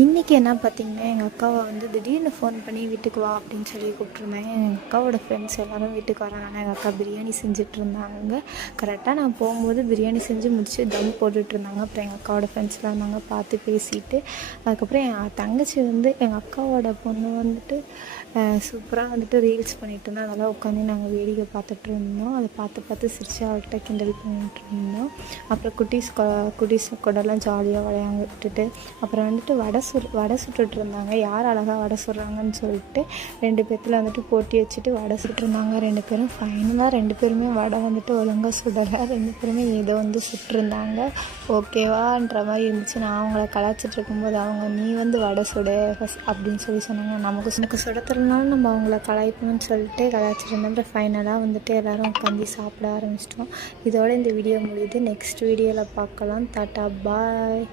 இன்றைக்கி என்ன பார்த்திங்கன்னா, எங்கள் அக்காவை வந்து திடீர்னு ஃபோன் பண்ணி வீட்டுக்கு வா அப்படின்னு சொல்லி கூப்பிட்ருந்தாங்க. எங்கள் அக்காவோட ஃப்ரெண்ட்ஸ் எல்லோரும் வீட்டுக்கு வராங்கன்னா எங்கள் அக்கா பிரியாணி செஞ்சிட்ருந்தாங்க. கரெக்டாக நான் போகும்போது பிரியாணி செஞ்சு முடிச்சு தம் போட்டுட்ருந்தாங்க. அப்புறம் எங்கள் அக்காவோட ஃப்ரெண்ட்ஸ்லாம் இருந்தாங்க, பார்த்து பேசிட்டு அதுக்கப்புறம் என் தங்கச்சி வந்து எங்கள் அக்காவோட பொண்ணு வந்துட்டு சூப்பராக வந்துட்டு ரீல்ஸ் பண்ணிகிட்டு இருந்தோம். அதெல்லாம் உட்காந்து நாங்கள் வேடிக்கை பார்த்துட்ருந்தோம். அதை பார்த்து சிரித்து அவள்கிட்ட கிண்டல் பண்ணிகிட்டு இருந்தோம். அப்புறம் குட்டீஸ் கூடலாம் ஜாலியாக விளையாண்டுட்டு அப்புறம் வந்துட்டு வடை சுட்டுட்டு இருந்தாங்க. யார் அழகாக வடை சுடுறாங்கன்னு சொல்லிட்டு 2 பேர்த்தில் வந்துட்டு போட்டி வச்சுட்டு வடை சுட்டுருந்தாங்க 2 பேரும். ஃபைனலாக 2 பேருமே வடை வந்துட்டு ஒழுங்காக சுடலை. 2 பேருமே ஏதோ வந்து சுட்டுருந்தாங்க. ஓகேவான்ற மாதிரி இருந்துச்சு. நான் அவங்கள கலாய்ச்சிட்டு இருக்கும்போது அவங்க நீ வந்து வடை சுடு அப்படின்னு சொன்னாங்க. எனக்கு சுடத்துலனாலும் நம்ம அவங்கள கலாய்க்கணும்னு சொல்லிட்டு கலாய்ச்சிட்டு இருந்தோம். அப்புறம் ஃபைனலாக வந்துட்டு எல்லோரும் உட்காந்து சாப்பிட ஆரம்பிச்சிட்டோம். இதோட இந்த வீடியோ முடியுது. நெக்ஸ்ட் வீடியோவில் பார்க்கலாம். டாட்டா பாய்.